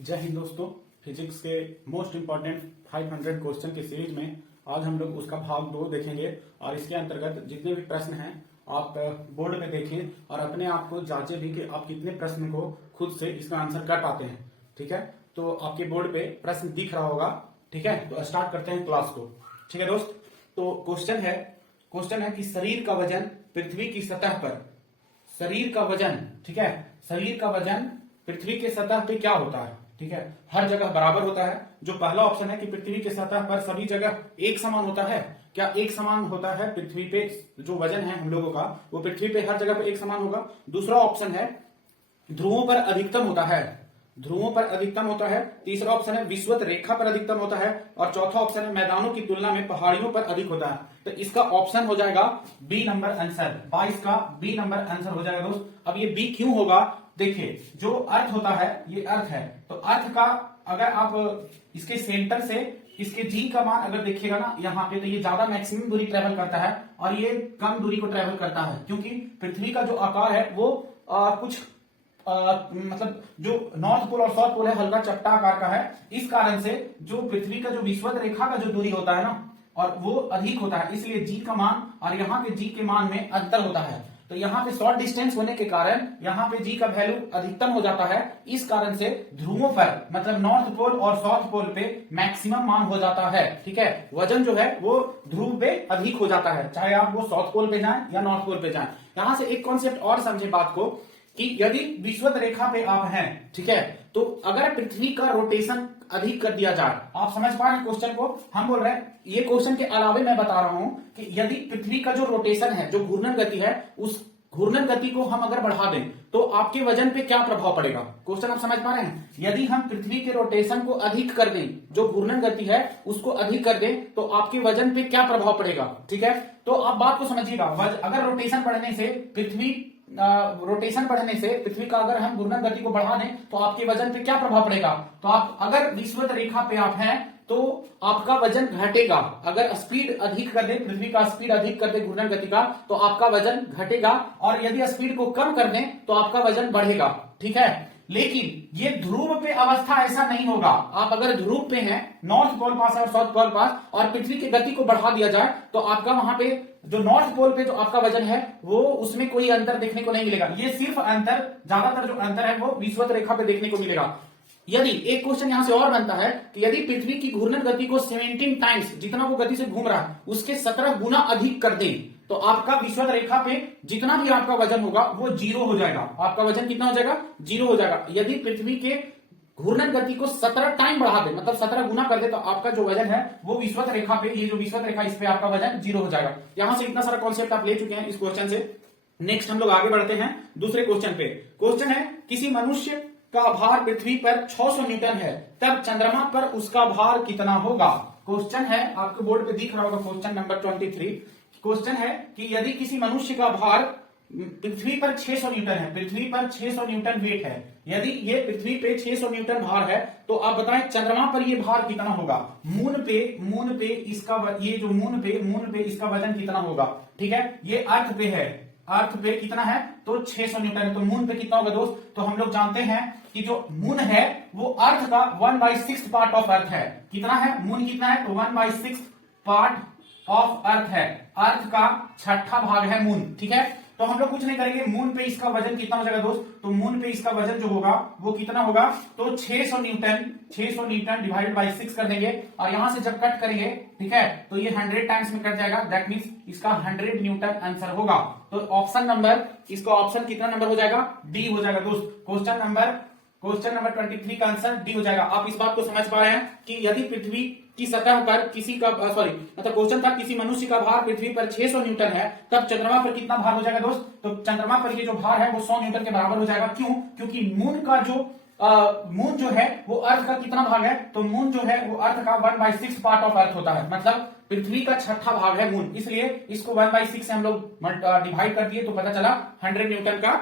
जय हिंद दोस्तों। फिजिक्स के मोस्ट इंपॉर्टेंट 500 क्वेश्चन की सीरीज में आज हम लोग उसका भाग 2 देखेंगे और इसके अंतर्गत जितने भी प्रश्न हैं आप बोर्ड पे देखें और अपने आप को जांचें भी कि आप कितने प्रश्न को खुद से इसका आंसर कर पाते हैं। ठीक है, तो आपके बोर्ड पे प्रश्न दिख रहा होगा। ठीक है, तो स्टार्ट करते हैं क्लास को। ठीक है दोस्त, तो क्वेश्चन है कि शरीर का वजन पृथ्वी की सतह पर, शरीर का वजन, ठीक है, शरीर का वजन पृथ्वी के सतह पे क्या होता है। ठीक है, हर जगह बराबर होता है। जो पहला ऑप्शन है कि पृथ्वी के सतह पर सभी जगह एक समान होता है, क्या एक समान होता है पृथ्वी पे जो वजन है हम लोगों का वो पृथ्वी पे हर जगह पे एक समान होगा। दूसरा ऑप्शन है ध्रुवों पर अधिकतम होता है, ध्रुवों पर अधिकतम होता है। तीसरा ऑप्शन है विषुवत रेखा पर अधिकतम होता है और चौथा ऑप्शन है मैदानों की तुलना में पहाड़ियों पर अधिक होता है। तो इसका ऑप्शन हो जाएगा बी नंबर आंसर, 22 का बी नंबर आंसर हो जाएगा दोस्त। अब ये बी क्यों होगा, देखिए जो अर्थ होता है ये अर्थ है, तो अर्थ का अगर आप इसके सेंटर से इसके जी का मान अगर देखिएगा ना यहाँ पे, तो ये ज्यादा मैक्सिमम दूरी ट्रेवल करता है और ये कम दूरी को ट्रेवल करता है, क्योंकि पृथ्वी का जो आकार है वो कुछ मतलब जो नॉर्थ पोल और साउथ पोल है हल्का चपटा आकार का है। इस कारण से जो पृथ्वी का जो विषुवत रेखा का जो दूरी होता है ना और वो अधिक होता है, इसलिए जी का मान और यहाँ के जी के मान में अंतर होता है। तो यहाँ पे शॉर्ट डिस्टेंस होने के कारण यहाँ पे जी का वैल्यू अधिकतम हो जाता है। इस कारण से ध्रुवों पर मतलब नॉर्थ पोल और साउथ पोल पे मैक्सिमम मान हो जाता है। ठीक है, वजन जो है वो ध्रुव पे अधिक हो जाता है, चाहे आप वो साउथ पोल पे जाएं या नॉर्थ पोल पे जाएं। यहां से एक कॉन्सेप्ट और समझे बात को कि यदि विषुवत रेखा पे आप हैं, ठीक है, तो अगर पृथ्वी का रोटेशन अधिक कर दिया जाए, आप समझ पा रहे हैं क्वेश्चन को। हम बोल रहे हैं ये क्वेश्चन के अलावे मैं बता रहा हूं कि यदि पृथ्वी का जो रोटेशन है, जो घूर्णन गति है, उस घूर्णन गति को हम अगर बढ़ा दें तो आपके वजन पे क्या प्रभाव पड़ेगा। क्वेश्चन आप समझ पा रहे हैं, यदि हम पृथ्वी के रोटेशन को अधिक कर दें, जो घूर्णन गति है उसको अधिक कर दें, तो आपके वजन पे क्या प्रभाव पड़ेगा। ठीक है, तो आप बात को समझिएगा। अगर रोटेशन बढ़ने से पृथ्वी का अगर हम घूर्णन गति को बढ़ा दें तो आपके वजन पे क्या प्रभाव पड़ेगा। तो आप अगर विषुवत रेखा पे आप हैं तो आपका वजन घटेगा। अगर स्पीड अधिक कर दे, पृथ्वी का स्पीड अधिक कर दे घूर्णन गति का, तो आपका वजन घटेगा और यदि स्पीड को कम कर दें तो आपका वजन बढ़ेगा। ठीक है, लेकिन ये ध्रुव पे अवस्था ऐसा नहीं होगा। आप अगर ध्रुव पे हैं, नॉर्थ पोल पास और साउथ पोल पास, और पृथ्वी की गति को बढ़ा दिया जाए तो आपका वहां पे जो नॉर्थ पोल पे जो आपका वजन है वो उसमें कोई अंतर देखने को नहीं मिलेगा। ये सिर्फ अंतर, ज्यादातर जो अंतर है वो विषुवत रेखा पे देखने को मिलेगा। यदि एक क्वेश्चन यहां से और बनता है कि यदि पृथ्वी की घूर्णन गति को 17 टाइम्स, जितना वो गति से घूम रहा है उसके 17 गुना अधिक कर दें, तो आपका विषुवत रेखा पे जितना भी आपका वजन होगा वो जीरो हो जाएगा। आपका वजन कितना हो जाएगा, जीरो हो जाएगा। यदि पृथ्वी के घूर्णन गति को 17 टाइम बढ़ा दे, मतलब 17 गुना कर दे, तो आपका जो वजन है वो विषुवत रेखा पे, ये जो विषुवत रेखा इस पे आपका वजन जीरो हो जाएगा। यहां से इतना सारा कॉन्सेप्ट आप ले चुके हैं इस क्वेश्चन से। नेक्स्ट हम लोग आगे बढ़ते हैं दूसरे क्वेश्चन पे। क्वेश्चन है किसी मनुष्य का भार पृथ्वी पर 600 न्यूटन है, तब चंद्रमा पर उसका भार कितना होगा। क्वेश्चन है, आपके बोर्ड पे दिख रहा होगा क्वेश्चन नंबर 23। क्वेश्चन है कि यदि किसी मनुष्य का भार पृथ्वी पर 600 न्यूटन है, पृथ्वी पर 600 न्यूटन वेट है, यदि ये पृथ्वी पे 600 न्यूटन भार है, तो आप बताएं चंद्रमा पर ये भार कितना होगा। मून पे इसका, ये जो मून पे इसका वजन कितना होगा। ठीक है, ये अर्थ पे है, अर्थ पे कितना है तो 600 न्यूटन है, तो मून पे कितना होगा दोस्त। तो हम लोग जानते हैं कि जो मून है वो अर्थ का 1/6 पार्ट ऑफ अर्थ है। कितना है मून, कितना है तो 1/6 पार्ट ऑफ अर्थ है, अर्थ का 6ठा भाग है मून। ठीक है, तो हम लोग कुछ नहीं करेंगे, मून पे इसका वजन कितना हो जाएगा दोस्त, तो मून पे इसका वजन जो होगा वो कितना होगा तो 600 न्यूटन डिवाइडेड बाई 6 कर देंगे और यहां से जब कट करेंगे, ठीक है, तो ये 100 टाइम्स में कट जाएगा। दैट मींस इसका 100 न्यूटन आंसर होगा। तो ऑप्शन नंबर, इसका ऑप्शन कितना नंबर हो जाएगा, डी हो जाएगा दोस्त। क्वेश्चन नंबर 23 का आंसर डी हो जाएगा। आप इस बात को समझ पा रहे हैं कि यदि पृथ्वी की सतह पर किसी का मतलब क्वेश्चन था किसी मनुष्य का भार पृथ्वी पर 600 न्यूटन है, तब चंद्रमा पर कितना भार हो जाएगा दोस्त। तो चंद्रमा पर ये जो भार है वो 100 न्यूटन के बराबर हो जाएगा। क्यों, क्योंकि मून जो है वो अर्थ का कितना भाग है, तो मून जो है वो अर्थ का 1/6 पार्ट ऑफ अर्थ होता है, मतलब पृथ्वी का 6ठा भाग है मून, इसलिए इसको 1/6 से हम लोग डिवाइड कर दिए तो पता चला 100 न्यूटन का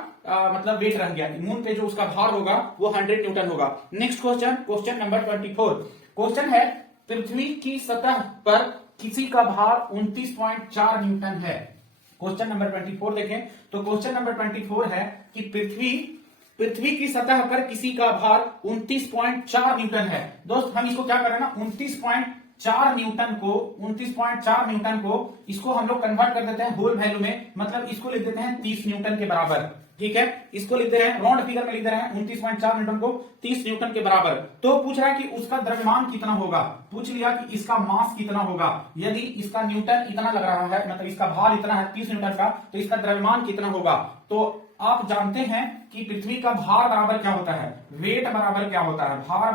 मतलब वेट रह गया। मून पे जो उसका भार होगा वो 100 न्यूटन होगा। Next question number 24। क्वेश्चन है पृथ्वी की सतह पर किसी का भार 29.4 न्यूटन है। क्वेश्चन नंबर 24 देखें तो क्वेश्चन नंबर 24 है कि पृथ्वी पृथ्वी की सतह पर किसी का भार 29.4 न्यूटन है। दोस्त हम इसको क्या कर रहे हैं ना, 29.4 न्यूटन को इसको हम लोग कन्वर्ट कर देते हैं होल वैल्यू में, मतलब इसको लिख देते हैं 30 न्यूटन के बराबर। ठीक है, इसको लिख दे रहे हैं, राउंड फिगर में लिख दे रहे हैं 29.4 न्यूटन को 30 न्यूटन के बराबर। तो पूछ रहा है कि उसका द्रव्यमान कितना होगा, पूछ लिया कि इसका मास कितना होगा। यदि इसका न्यूटन इतना लग रहा है, मतलब इसका भार इतना है 30 न्यूटन का, तो इसका द्रव्यमान कितना होगा। तो आप जानते हैं कि पृथ्वी का भार बराबर क्या होता है, वेट बराबर क्या होता है, भार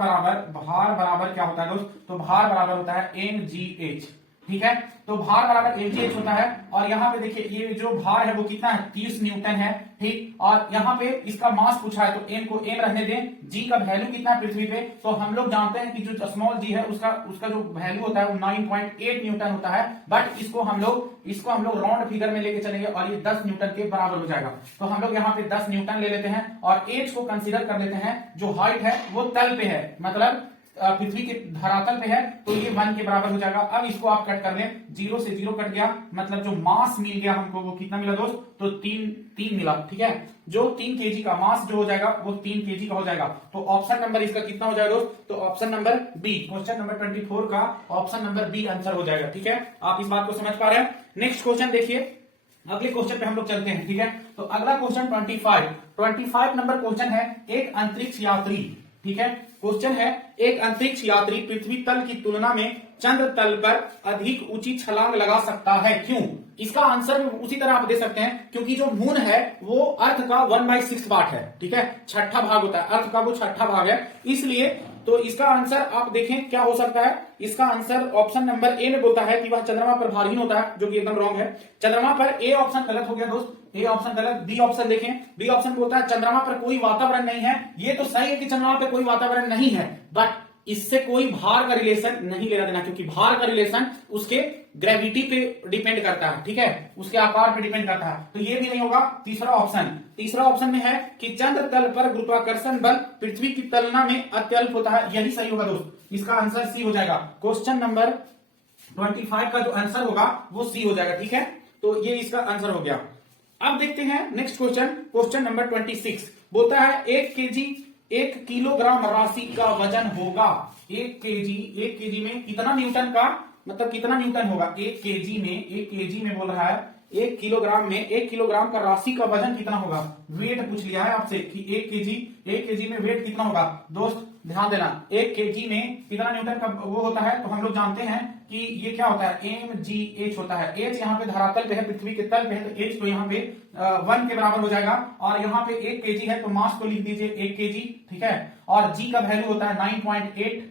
बराबर क्या होता है दोस्त, तो भार बराबर होता है mgh। ठीक है, तो भार बराबर mgh होता है। और यहाँ पे देखिए ये जो भार है वो कितना है, 30 न्यूटन है। ठीक, और यहाँ पे इसका मास पूछा है, तो m को m रहने दें। g का वैल्यू कितना है पृथ्वी पे, तो हम लोग जानते हैं कि जो स्मॉल g है उसका जो वैल्यू होता है वो 9.8 न्यूटन होता है। बट इसको हम लोग राउंड फिगर में लेके चलेंगे और ये 10 न्यूटन के बराबर हो जाएगा। तो हम लोग यहाँ पे 10 न्यूटन ले लेते हैं और एच को कंसीडर कर लेते हैं। जो हाइट है वो तल पे है, मतलब पृथ्वी के धरातल पे है, तो ये 1 के बराबर हो जाएगा। अब इसको आप कट कर लें, 0 से 0 कट गया, मतलब जो मास मिल गया हमको वो कितना मिला दोस्त, तो 3 मिला। ठीक है, जो 3 केजी का मास जो हो जाएगा वो 3 केजी का हो जाएगा। तो ऑप्शन नंबर इसका कितना हो जाएगा दोस्त, तो option number B, question number 24 का ऑप्शन नंबर बी आंसर हो जाएगा। ठीक है, आप इस बात को समझ पा रहे हैं। नेक्स्ट क्वेश्चन देखिए, अगले क्वेश्चन पे हम लोग चलते हैं। ठीक है, तो अगला क्वेश्चन 25 नंबर क्वेश्चन है, एक अंतरिक्ष यात्री। ठीक है, क्वेश्चन है, एक अंतरिक्ष यात्री पृथ्वी तल की तुलना में चंद्र तल पर अधिक ऊंची छलांग लगा सकता है, क्यों। इसका आंसर उसी तरह आप दे सकते हैं, क्योंकि जो मून है वो अर्थ का 1/6 पार्ट है। ठीक है, छठा भाग होता है, अर्थ का वो छठा भाग है, इसलिए तो इसका आंसर आप देखें क्या हो सकता है। इसका आंसर ऑप्शन नंबर ए में बोलता है कि वह चंद्रमा पर भारहीन होता है, जो कि एकदम रॉन्ग है। चंद्रमा पर ए ऑप्शन गलत हो गया दोस्त, ए ऑप्शन गलत। बी ऑप्शन देखें, बी ऑप्शन बोलता है चंद्रमा पर कोई वातावरण नहीं है। ये तो सही है कि चंद्रमा पर कोई वातावरण नहीं है, बट इससे कोई भार का रिलेशन नहीं लेना देना, क्योंकि भार का रिलेशन उसके ग्रेविटी पे डिपेंड करता है। ठीक है, उसके आकार पे डिपेंड करता है, तो ये भी नहीं होगा। तीसरा ऑप्शन में है कि चंद्र तल पर गुरुत्वाकर्षण बल पृथ्वी की तुलना में अत्यल्प होता है, यही सही होगा दोस्त। इसका आंसर सी हो जाएगा। क्वेश्चन नंबर 25 का जो आंसर होगा वो सी हो जाएगा। ठीक है, तो ये इसका आंसर हो गया। अब देखते हैं नेक्स्ट क्वेश्चन नंबर 26 बोलता है 1 किलोग्राम राशि का वजन होगा। 1 केजी में कितना न्यूटन का, मतलब कितना न्यूटन होगा 1 केजी में बोल रहा है 1 किलोग्राम का राशि का वजन कितना होगा। वेट पूछ लिया है आपसे कि 1 केजी में वेट कितना होगा। दोस्त ध्यान देना, 1 केजी में कितना न्यूटन का वो होता है, तो हम लोग जानते हैं कि ये क्या होता है, mgh होता है। h यहाँ पे धरातल पे है, पृथ्वी के तल पे है, तो h तो यहाँ पे 1 के बराबर हो जाएगा। और यहाँ पे 1 केजी है तो मास को लिख दीजिए 1 केजी। ठीक है, और g का वैल्यू होता है 9.8।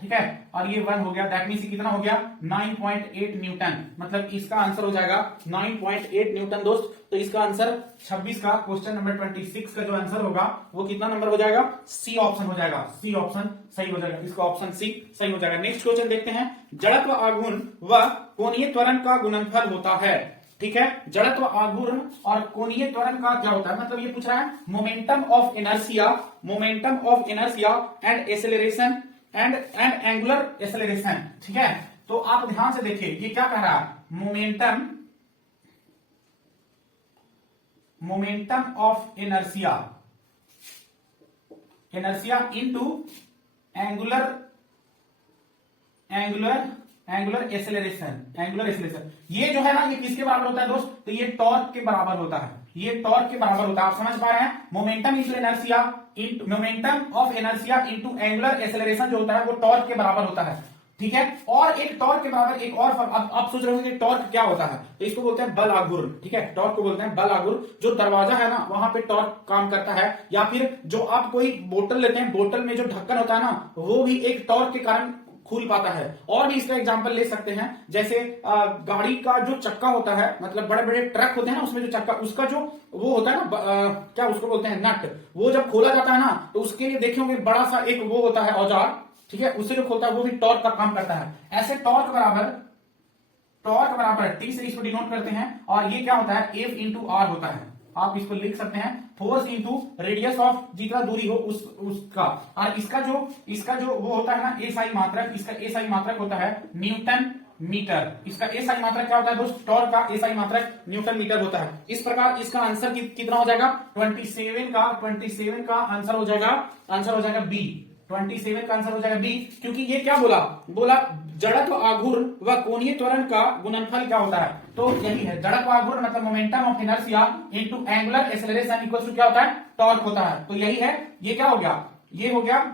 ठीक है, और ये 1 हो गया, दैट मींस कितना हो गया 9.8 न्यूटन, मतलब इसका आंसर हो जाएगा 9.8 न्यूटन दोस्त। तो इसका आंसर 26 का क्वेश्चन नंबर 26 का जो आंसर होगा वो कितना नंबर हो जाएगा, सी ऑप्शन हो जाएगा। सी ऑप्शन सही हो जाएगा, इसका ऑप्शन सी सही हो जाएगा। नेक्स्ट क्वेश्चन देखते हैं, जड़त्व आघूर्ण व कोणीय त्वरण का गुणनफल होता है। ठीक है, जड़त्व आघूर्ण और कोणीय त्वरण का क्या होता है, मतलब ये पूछ रहा है momentum of inertia and acceleration and angular acceleration. ठीक है, तो आप ध्यान से देखिए ये क्या कह रहा है, momentum of inertia into angular acceleration. ये जो है ना ये किसके बराबर होता है दोस्त, तो ये टॉर्क के बराबर होता है। ये टॉर्क के बराबर होता है, आप समझ पा रहे हैं। Momentum of inertia into angular acceleration जो होता है वो टॉर्क के बराबर होता है। ठीक है, और एक टॉर्क के बराबर एक और अब आप सोच रहे होंगे कि टॉर्क क्या होता है, तो इसको बोलते हैं बल आघूर्ण। ठीक है, टॉर्क को बोलते हैं बल आघूर्ण। जो दरवाजा है ना वहां पे टॉर्क काम करता है, या फिर जो आप कोई बोतल लेते हैं, बोतल में जो ढक्कन होता है ना वो भी एक टॉर्क के कारण खुल पाता है। और भी इसका एग्जांपल ले सकते हैं, जैसे गाड़ी का जो चक्का होता है, मतलब बड़े बड़े ट्रक होते हैं ना उसमें जो चक्का, उसका जो वो होता है ना क्या उसको बोलते हैं, नट, वो जब खोला जाता है ना तो उसके लिए देखे होंगे बड़ा सा एक वो होता है औजार। ठीक है, उससे जो खोलता है वो भी टॉर्क का काम करता है। ऐसे टॉर्क बराबर टी से इसको डिनोट करते हैं, और ये क्या होता है F इंटू आर होता है। आप इसको लिख सकते हैं फोर्स इंटू रेडियस ऑफ जितना दूरी हो उसका। और इसका जो वो होता है ना एसआई मात्रक, इसका एसआई मात्रक होता है मीटर। इसका एसआई मात्रक क्या होता है दोस्त? टॉर्क का एसआई मात्रक न्यूटन मीटर होता है। इस प्रकार इसका आंसर कितना हो जाएगा? 27 का आंसर हो जाएगा बी। 27 का आंसर हो जाएगा बी, क्योंकि ये क्या बोला जड़त्व आघूर्ण व कोणीय त्वरण का गुणनफल क्या होता है? तो यही है, जड़त्व आघूर्ण मतलब momentum of inertia into angular acceleration equals to क्या होता है? टॉर्क होता है। तो यही है, ये क्या हो गया? ये हो गया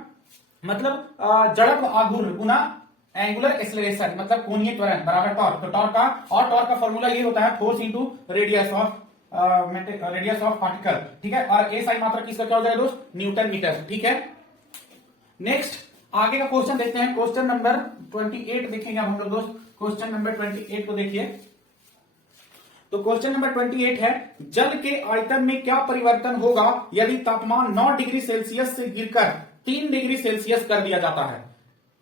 मतलब जड़त्व आघूर्ण गुना एंगुलर एक्सेलरेशन मतलब कोणीय त्वरण बराबर टॉर्क। तो टॉर्क का फॉर्मूला ये होता है force into radius of particle, ठीक है। और एसआई मात्रक किसका क्या हो जाएगा दोस्त? न्यूटन मीटर, ठीक है। नेक्स्ट आगे का क्वेश्चन देखते हैं, क्वेश्चन नंबर 28 देखेंगे अब हम लोग दोस्त। क्वेश्चन नंबर 28 को देखिए। तो क्वेश्चन नंबर 28 है, जल के आयतन में क्या परिवर्तन होगा यदि तापमान 9 डिग्री सेल्सियस से गिरकर 3 डिग्री सेल्सियस कर दिया जाता है?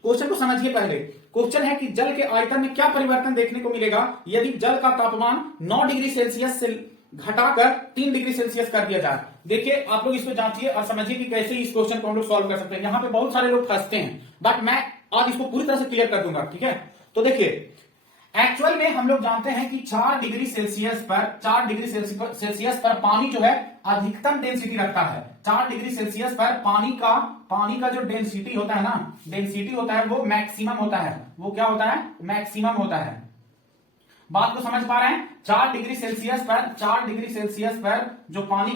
क्वेश्चन को समझिए पहले। क्वेश्चन है कि जल के आयतन में क्या परिवर्तन देखने को मिलेगा यदि जल का तापमान 9 डिग्री सेल्सियस से घटाकर 3 डिग्री सेल्सियस कर दिया जाए। देखिए आप लोग इसको जांचिए और समझिए कि कैसे इस क्वेश्चन को हम लोग सॉल्व कर सकते हैं। यहाँ पे बहुत सारे लोग फंसते हैं, बट मैं आज इसको पूरी तरह से क्लियर कर दूंगा, ठीक है। तो देखिए एक्चुअल में हम लोग जानते हैं कि 4 डिग्री सेल्सियस पर पानी जो है अधिकतम डेंसिटी रखता है। 4 डिग्री सेल्सियस पर पानी का जो डेंसिटी होता है ना, डेंसिटी होता है वो मैक्सिमम होता है। वो क्या होता है? मैक्सिमम होता है। बात को समझ पा रहे हैं? 4 डिग्री सेल्सियस पर जो पानी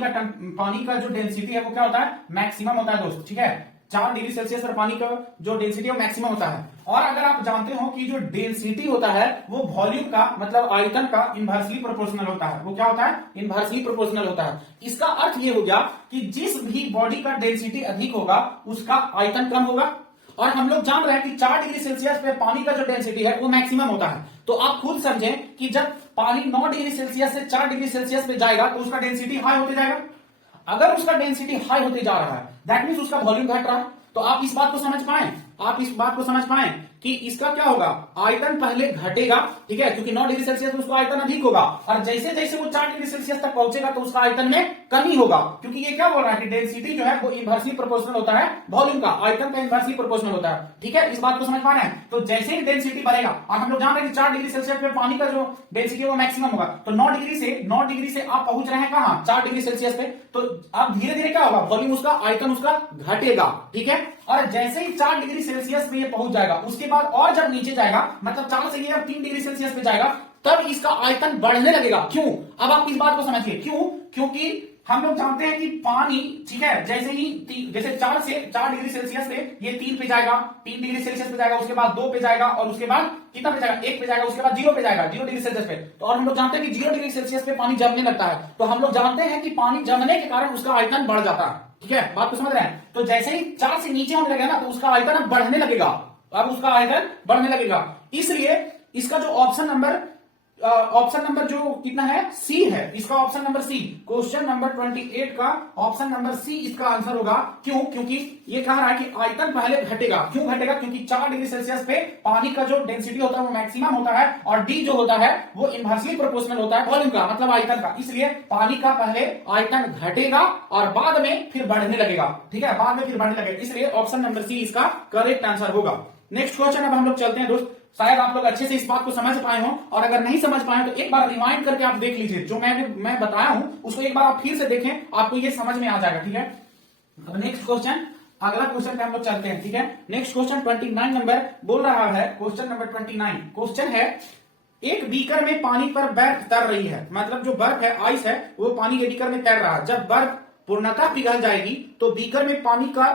का जो डेंसिटी है वो क्या होता है? मैक्सिमम होता है दोस्त, ठीक है। 4 डिग्री सेल्सियस पर पानी का जो डेंसिटी है वो मैक्सिमम होता है। और अगर आप जानते हो कि जो डेंसिटी होता है वो वॉल्यूम का मतलब आयतन का इनवर्सली प्रोपोर्शनल होता है। वो क्या होता है? इनवर्सली प्रोपोर्शनल होता है। इसका अर्थ ये हो गया कि जिस भी बॉडी का डेंसिटी अधिक होगा उसका आयतन कम होगा। और हम लोग जान रहे हैं कि 4 डिग्री सेल्सियस पे पानी का जो डेंसिटी है वो मैक्सिमम होता है। तो आप खुद समझें कि जब पानी 9 डिग्री सेल्सियस से 4 डिग्री सेल्सियस पे जाएगा तो उसका डेंसिटी हाई होते जाएगा। अगर उसका डेंसिटी हाई होते जा रहा है दैट मीन्स उसका वॉल्यूम घट रहा है। तो आप इस बात को समझ पाए कि इसका क्या होगा? आयतन पहले घटेगा, ठीक है, क्योंकि 9 डिग्री सेल्सियस में उसका आयतन अधिक होगा। और जैसे जैसे वो 4 डिग्री सेल्सियस तक पहुंचेगा तो उसका आयतन में कमी होगा, क्योंकि ये क्या बोल रहा है कि डेंसिटी जो है वो इनवर्सली प्रोपोर्शनल होता है वॉल्यूम का, आयतन का इनवर्सली प्रोपोर्शनल होता है, ठीक है। इस बात को समझ पा रहे हैं? तो जैसे ही डेंसिटी बढ़ेगा, और हम लोग जान रहे हैं कि 4 डिग्री सेल्सियस पे पानी का जो डेंसिटी है वो मैक्सिमम होगा, तो 9 डिग्री से आप पहुंच रहे हैं कहां? 4 डिग्री सेल्सियस पे। तो अब धीरे धीरे क्या होगा? वॉल्यूम उसका, आयतन उसका घटेगा, ठीक है। और जैसे ही 4 डिग्री सेल्सियस पे ये पहुंच जाएगा उसके बाद और जब नीचे जाएगा मतलब 4 से ये अब 3 डिग्री सेल्सियस पे जाएगा तब इसका आयतन बढ़ने लगेगा। क्यों? अब आप इस बात को समझिए क्यों। क्योंकि हम लोग जानते हैं कि पानी, ठीक है, जैसे 4 डिग्री सेल्सियस पे ये 3 पे जाएगा, 3 डिग्री सेल्सियस पे जाएगा, उसके बाद 2 पे जाएगा और उसके बाद कितना पे जाएगा? 1 पे जाएगा, उसके बाद 0 पे जाएगा, 0 डिग्री सेल्सियस पे। तो और हम लोग जानते हैं कि 0 डिग्री सेल्सियस पे पानी जमने लगता है। तो हम लोग जानते हैं कि पानी जमने के कारण उसका आयतन बढ़ जाता है, ठीक है। बात को समझ रहे हैं? तो जैसे ही 4 से नीचे होने लगेगा ना तो उसका आयतन अब बढ़ने लगेगा। इसलिए इसका जो ऑप्शन नंबर जो कितना है? सी है। इसका option number C, question number 28 का ऑप्शन नंबर सी इसका आंसर होगा। क्यों? क्योंकि ये कह रहा है कि आयतन पहले घटेगा। क्यों घटेगा? क्योंकि 4 डिग्री सेल्सियस पे पानी का जो डेंसिटी होता है वो मैक्सिमम होता है और डी जो होता है वो इनवर्सली प्रोपोर्शनल होता है वॉल्यूम का मतलब आयतन का। इसलिए पानी का पहले आयतन घटेगा और बाद में फिर बढ़ने लगेगा, ठीक है, बाद में फिर बढ़ने लगेगा। इसलिए ऑप्शन नंबर सी इसका करेक्ट आंसर होगा। नेक्स्ट क्वेश्चन अब हम लोग चलते हैं दोस्त। शायद आप लोग अच्छे से इस बात को समझ पाए हो, और अगर नहीं समझ पाए तो एक बार रिवाइंड करके आप देख लीजिए। जो मैं बताया हूं उसको एक बार आप फिर से देखें, आपको ये समझ में आ जाएगा, ठीक है। अब नेक्स्ट क्वेश्चन, अगला क्वेश्चन पे हम लोग चलते हैं, ठीक है। नेक्स्ट क्वेश्चन 29 नंबर बोल रहा है। क्वेश्चन नंबर 29 क्वेश्चन है, एक बीकर में पानी पर बर्फ तर रही है, मतलब जो बर्फ है, आइस है, वो पानी के बीकर में तैर रहा है। जब बर्फ पूर्णतः पिघल जाएगी तो बीकर में पानी का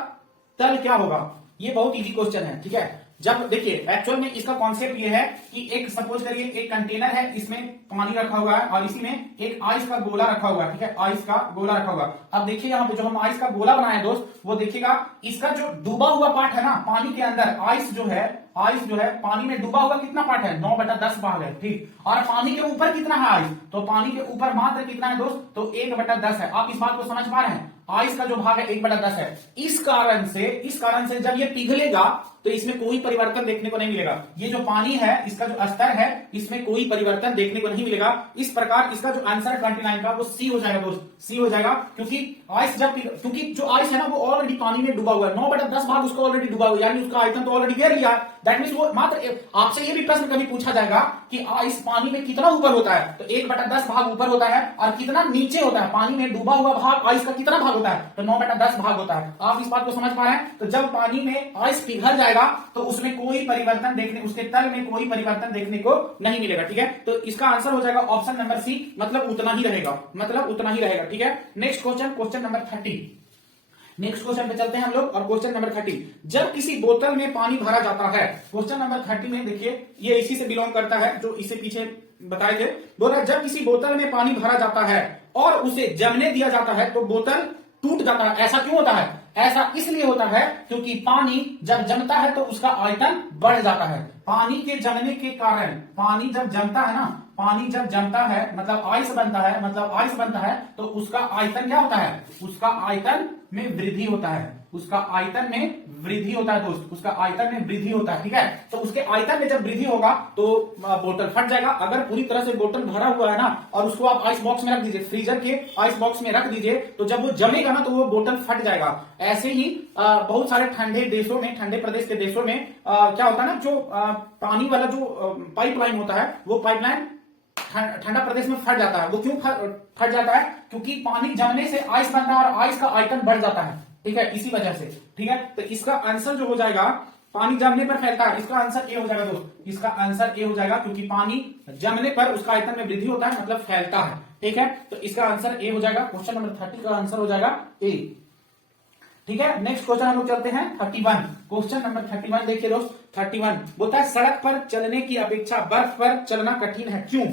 तल क्या होगा? ये बहुत इजी क्वेश्चन है, ठीक है। जब देखिए एक्चुअल में इसका कॉन्सेप्ट ये है कि एक सपोज करिए एक कंटेनर है, इसमें पानी रखा हुआ है और इसी में एक आइस का गोला रखा हुआ है, ठीक है, आइस का गोला रखा हुआ है। अब देखिए यहाँ पे जो हम आइस का गोला बनाए दोस्त, वो देखिएगा इसका जो डूबा हुआ पार्ट है ना पानी के अंदर, आइस जो है पानी में डूबा हुआ कितना पार्ट है? 9/10 भाग है, ठीक। और पानी के ऊपर कितना है आइस? तो पानी के ऊपर मात्र कितना है दोस्त? तो 1/10 है। आप इस बात को समझ पा रहे हैं? आइस का जो भाग है 1/10 है। इस कारण से जब ये पिघलेगा तो इसमें कोई परिवर्तन देखने को नहीं मिलेगा। ये जो पानी है इसका जो स्तर है इसमें कोई परिवर्तन देखने को नहीं मिलेगा। इस प्रकार इसका जो आंसर 29 का वो सी हो जाएगा दोस्त, सी हो जाएगा। क्योंकि क्योंकि जो आइस है ना वो ऑलरेडी पानी में डूबा हुआ है, 9/10 भाग उसको ऑलरेडी डूबा हुआ है, यानी उसका आयतन तो ऑलरेडी घेर लिया। दैट मींस वो मात्र, आपसे ये भी प्रश्न कभी पूछा जाएगा कि आइस पानी में कितना ऊपर होता है, तो 1/10 भाग ऊपर होता है और कितना नीचे होता है। पानी में डूबा हुआ भाग आइस का कितना भाग होता है, तो 9/10 भाग होता है। आप इस बात को समझ पा रहे हैं। तो जब पानी में आइस पिघल जाएगा तो उसमें कोई परिवर्तन देखने, उसके तल में कोई परिवर्तन देखने को नहीं मिलेगा। ठीक है, तो इसका आंसर हो जाएगा ऑप्शन नंबर सी, मतलब उतना ही रहेगा, मतलब उतना ही रहेगा। ठीक है, next question, question number 30। Next question पे चलते हैं हम लोग, और क्वेश्चन नंबर 30, जब किसी बोतल में पानी भरा जाता है। क्वेश्चन नंबर 30 में देखिए ये इसी से बिलोंग करता है जो इससे पीछे बताए थे। बोल रहा है जब किसी बोतल में पानी भरा जाता है और उसे जमने दिया जाता है तो बोतल टूट जाता है। ऐसा क्यों होता है? ऐसा इसलिए होता है क्योंकि पानी जब जमता है तो उसका आयतन बढ़ जाता है। पानी के जमने के कारण, पानी जब जमता है ना, पानी जब जमता है मतलब आइस बनता है, मतलब आइस बनता है तो उसका आयतन क्या होता है? उसका आयतन में वृद्धि होता है, उसका आयतन में वृद्धि होता है दोस्त, उसका आयतन में वृद्धि होता है। ठीक है, तो उसके आयतन में जब वृद्धि होगा तो बोतल फट जाएगा। अगर पूरी तरह से बोतल भरा हुआ है ना और उसको आप आइस बॉक्स में रख दीजिए, फ्रीजर के आइस बॉक्स में रख दीजिए, तो जब वो जमेगा ना तो वो बोतल फट जाएगा। ऐसे ही बहुत सारे ठंडे देशों में, ठंडे प्रदेश के देशों में क्या होता है ना, जो पानी वाला जो पाइपलाइन होता है वो पाइपलाइन ठंडा प्रदेश में फट जाता है। वो क्यों फट जाता है? क्योंकि पानी जमने से आइस बनता है और आइस का आयतन बढ़ जाता है। ठीक है, इसी वजह से। ठीक है, तो इसका आंसर जो हो जाएगा, पानी जमने पर फैलता है, इसका आंसर ए हो जाएगा दोस्त, इसका आंसर ए हो जाएगा। क्योंकि पानी जमने पर उसका आयतन में वृद्धि होता है, मतलब फैलता है। ठीक है, तो इसका आंसर ए हो जाएगा। क्वेश्चन नंबर 30 का आंसर हो जाएगा ए। ठीक है, नेक्स्ट क्वेश्चन हम लोग चलते हैं 31। क्वेश्चन नंबर 31 देखिए दोस्त, 31 बोलता है सड़क पर चलने की अपेक्षा बर्फ पर चलना कठिन है, क्यों?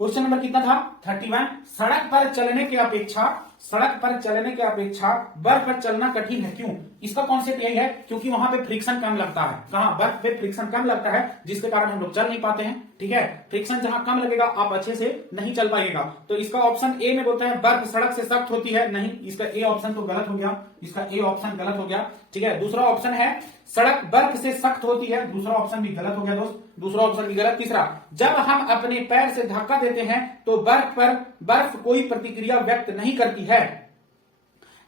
क्वेश्चन नंबर कितना था? 31। सड़क पर चलने की अपेक्षा, सड़क पर चलने की अपेक्षा बर्फ पर चलना कठिन है, क्यों? इसका कॉन्सेप्ट यही है क्योंकि वहां पे फ्रिक्शन कम लगता है। कहां? बर्फ पे फ्रिक्शन कम लगता है, जिसके कारण हम लोग चल नहीं पाते हैं। ठीक है, फ्रिक्शन जहां कम लगेगा आप अच्छे से नहीं चल पाएगा। तो इसका ऑप्शन ए में बोलता है बर्फ सड़क से सख्त होती है, नहीं, इसका ए ऑप्शन तो गलत हो गया, इसका ए ऑप्शन गलत हो गया। ठीक है, दूसरा ऑप्शन है सड़क बर्फ से सख्त होती है, दूसरा ऑप्शन भी गलत हो गया दोस्त, दूसरा ऑप्शन भी गलत। तीसरा, जब हम अपने पैर से धक्का देते हैं तो बर्फ कोई प्रतिक्रिया व्यक्त नहीं करती है।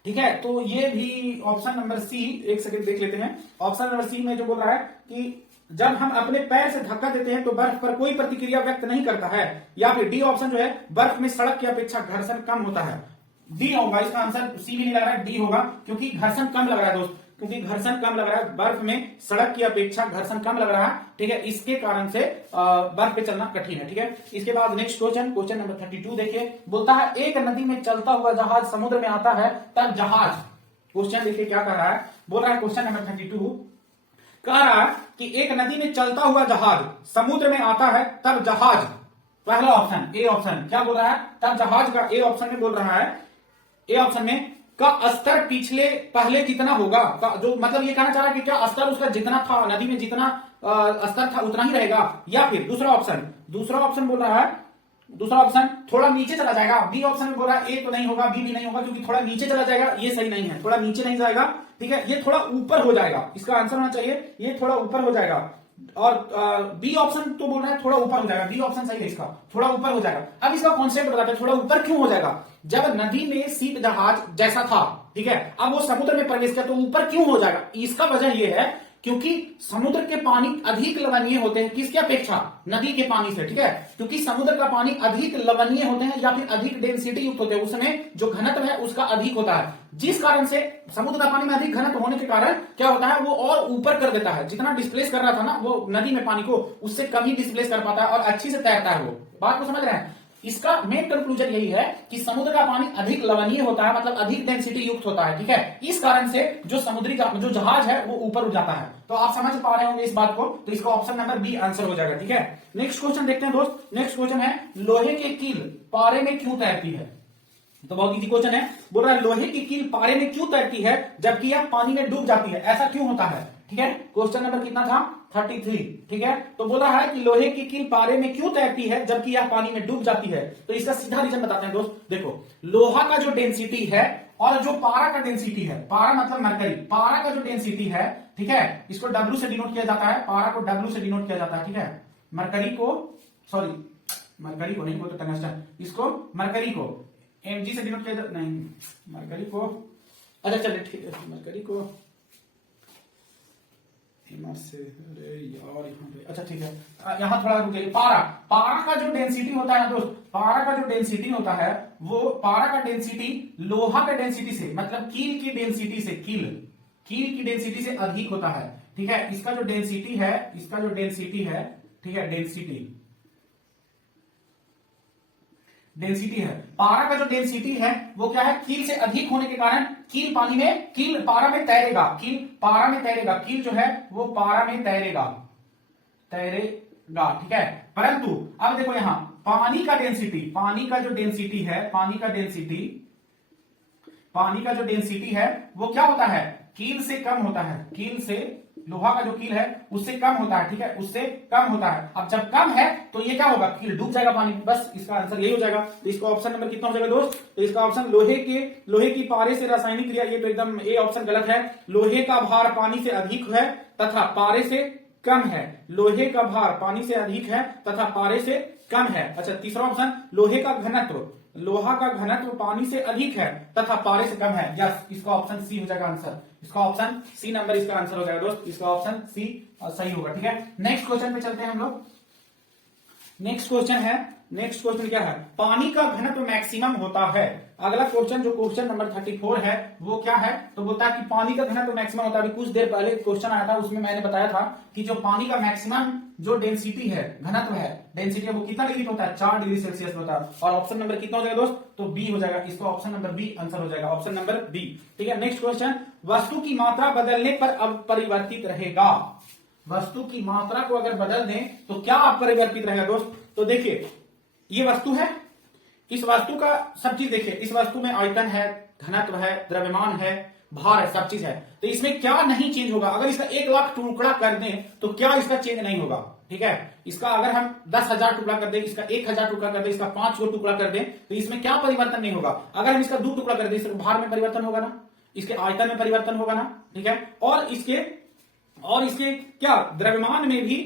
ठीक है, तो ये भी ऑप्शन नंबर सी, एक सेकंड देख लेते हैं। ऑप्शन नंबर सी में जो बोल रहा है कि जब हम अपने पैर से धक्का देते हैं तो बर्फ पर कोई प्रतिक्रिया व्यक्त नहीं करता है, या फिर डी ऑप्शन जो है बर्फ में सड़क की अपेक्षा घर्षण कम होता है। डी होगा इसका आंसर, सी भी नहीं लग रहा है, डी होगा, क्योंकि घर्षण कम लग रहा है दोस्त, क्योंकि घर्षण कम लग रहा है, बर्फ में सड़क की अपेक्षा घर्षण कम लग रहा है। ठीक है, इसके कारण से बर्फ पे चलना कठिन है। ठीक है, इसके बाद नेक्स्ट क्वेश्चन, क्वेश्चन नंबर 32 देखिए, बोलता है एक नदी में चलता हुआ जहाज समुद्र में आता है तब जहाज। क्वेश्चन देखिए क्या कह रहा है, बोल रहा है क्वेश्चन नंबर 32 कह रहा है कि एक नदी में चलता हुआ जहाज समुद्र में आता है तब जहाज, पहला ऑप्शन ए ऑप्शन क्या बोल रहा है, तब जहाज का ए ऑप्शन में बोल रहा है, ए ऑप्शन में का स्तर पिछले पहले जितना होगा, जो मतलब ये कहना चाह रहा है कि क्या स्तर उसका जितना था नदी में जितना स्तर था उतना ही रहेगा, या फिर दूसरा ऑप्शन बोल रहा है, दूसरा ऑप्शन थोड़ा नीचे चला जाएगा। बी ऑप्शन में बोल रहा है ए तो नहीं होगा, बी भी नहीं होगा, क्योंकि थोड़ा नीचे चला जाएगा, ये सही नहीं है, थोड़ा नीचे नहीं जाएगा। ठीक है, ये थोड़ा ऊपर हो जाएगा, इसका आंसर होना चाहिए ये थोड़ा ऊपर हो जाएगा। और बी ऑप्शन तो बोल रहा है थोड़ा ऊपर हो जाएगा, बी ऑप्शन सही है, इसका थोड़ा ऊपर हो जाएगा। अब इसका कॉन्सेप्ट बताते हैं, थोड़ा ऊपर क्यों हो जाएगा? जब नदी में शीत जहाज जैसा था, ठीक है, अब वो समुद्र में प्रवेश किया तो ऊपर क्यों हो जाएगा? इसका वजह यह है क्योंकि समुद्र के पानी अधिक लवणीय होते हैं, किसके अपेक्षा? नदी के पानी से। ठीक है, क्योंकि समुद्र का पानी अधिक लवणीय होते हैं या फिर अधिक डेंसिटी युक्त होते हैं, उसमें जो घनत्व है उसका अधिक होता है, जिस कारण से समुद्र का पानी में अधिक घनत्व होने के कारण क्या होता है, वो और ऊपर कर देता है। जितना डिस्प्लेस कर रहा था ना वो नदी में पानी को, उससे कम ही डिस्प्लेस कर पाता है और अच्छी से तैरता है। वो बात को समझ रहे हैं? इसका मेन कंक्लूजन यही है कि समुद्र का पानी अधिक लवणीय होता है, मतलब अधिक डेंसिटी युक्त होता है। ठीक है, इस कारण से जो समुद्री का जो जहाज है वो ऊपर उठ जाता है। तो आप समझ पा रहे होंगे इस बात को, तो इसका ऑप्शन नंबर बी आंसर हो जाएगा। ठीक है, नेक्स्ट क्वेश्चन देखते हैं दोस्त। नेक्स्ट क्वेश्चन है लोहे की कील पारे में क्यों तैरती है? तो बहुत इजी क्वेश्चन है, बोल रहा है लोहे की कील पारे में क्यों तैरती है जबकि यह पानी में डूब जाती है, ऐसा क्यों होता है? ठीक है, क्वेश्चन नंबर कितना था? 33। ठीक है, तो बोला है कि लोहे की कील पारे में क्यों तैरती है जबकि यह पानी में डूब जाती है। तो इसका सीधा रीजन बताते हैं दोस्त। देखो, लोहा का जो डेंसिटी है और जो पारा का डेंसिटी है, पारा मतलब मरकरी, पारा का जो डेंसिटी है, ठीक है, इसको W से डिनोट किया जाता है, पारा को W से डिनोट किया जाता है, ठीक है, मरकरी को, सॉरी मरकरी को नहीं, वो तो टंगस्टन, इसको मरकरी को Mg से डिनोट किया जाता, नहीं मरकरी को, अच्छा चलिए ठीक है, मरकरी को से, अरे यार यहाँ पे, अच्छा ठीक है, यहाँ थोड़ा रुके, पारा, पारा का जो डेंसिटी होता है दोस्त, पारा का जो डेंसिटी होता है वो, पारा का डेंसिटी लोहा का डेंसिटी से, मतलब कील की डेंसिटी से, कील की डेंसिटी से अधिक होता है, ठीक है। इसका जो डेंसिटी है, इसका जो डेंसिटी है, ठीक है, डेंसिटी है, पारा का जो डेंसिटी है वो क्या है, कील से अधिक होने के कारण कील पानी में, कील पारा में तैरेगा, कील पारा में तैरेगा, कील जो है वो पारा में तैरेगा, ठीक है। परंतु अब देखो यहां पानी का डेंसिटी, पानी का जो डेंसिटी है, पानी का जो डेंसिटी है वो क्या होता है, कील से कम होता है, कील से, लोहा का जो कील है उससे कम होता है, ठीक है, उससे कम होता है। अब जब कम है तो ये क्या होगा, कील डूब जाएगा पानी में, बस इसका आंसर यही हो जाएगा। तो इसका ऑप्शन नंबर कितना हो जाएगा दोस्त, तो इसका ऑप्शन लोहे की पारे से रासायनिक क्रिया, ये तो एकदम ए ऑप्शन गलत है, लोहे का भार पानी से अधिक है तथा पारे से कम है, लोहे का भार पानी से अधिक है तथा पारे से कम है। अच्छा तीसरा ऑप्शन, लोहे का घनत्व, लोहा का घनत्व पानी से अधिक है तथा पारे से कम है, यस, इसका ऑप्शन सी हो जाएगा आंसर, इसका ऑप्शन सी नंबर इसका आंसर हो जाएगा दोस्त, इसका ऑप्शन सी सही होगा, ठीक है। नेक्स्ट क्वेश्चन पे चलते हैं हम लोग। नेक्स्ट क्वेश्चन क्या है, पानी का घनत्व मैक्सिमम होता है। अगला क्वेश्चन जो क्वेश्चन नंबर 34 है वो क्या है, तो बोलता है कि पानी का घनत्व मैक्सिमम होता है। अभी कुछ देर पहले क्वेश्चन आया था, उसमें मैंने बताया था कि जो पानी का मैक्सिमम जो डेंसिटी है, घनत्व है, डेंसिटी है, वो कितना डिग्री होता है, 4 डिग्री सेल्सियस होता है। और ऑप्शन नंबर कितना हो जाएगा दोस्त, तो बी हो जाएगा, इसका ऑप्शन नंबर बी आंसर हो जाएगा, ऑप्शन नंबर बी, ठीक है। नेक्स्ट क्वेश्चन, वस्तु की मात्रा बदलने पर अपरिवर्तित रहेगा। वस्तु की मात्रा को अगर बदल दें तो क्या अपरिवर्तित रहेगा दोस्त, तो देखिए ये वस्तु है, इस वस्तु का सब चीज देखिए, इस वस्तु में आयतन है, घनत्व है, द्रव्यमान है, भार है, सब चीज है, तो इसमें क्या नहीं चेंज होगा। अगर इसका 1 लाख टुकड़ा कर दें तो क्या इसका चेंज नहीं होगा, ठीक है। इसका अगर हम 10,000 टुकड़ा कर दें, इसका 1,000 टुकड़ा कर दें, इसका 5 टुकड़ा कर दें, तो इसमें क्या परिवर्तन नहीं होगा। अगर हम इसका 2 टुकड़ा कर दें, इसके भार में परिवर्तन होगा ना, इसके आयतन में परिवर्तन होगा ना, ठीक है, और इसके क्या द्रव्यमान में भी